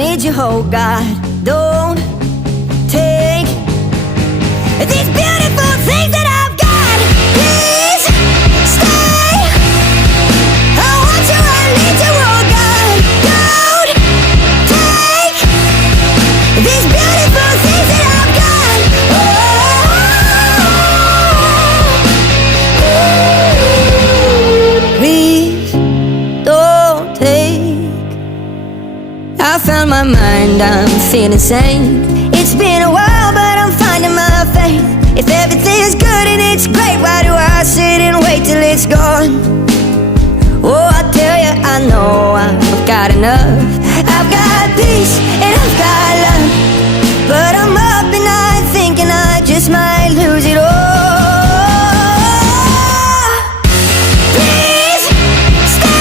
need you, oh God. Don't take these beautiful things that I've got. Please stay. I want you, I need you, oh God. Don't take these beautiful things that I've got. Oh, please don't take. I found my mind, I'm feeling sane. It's been a while, but I'm finding my faith. If everything's good and it's great, why do I sit and wait till it's gone? Oh, I tell you, I know I've got enough.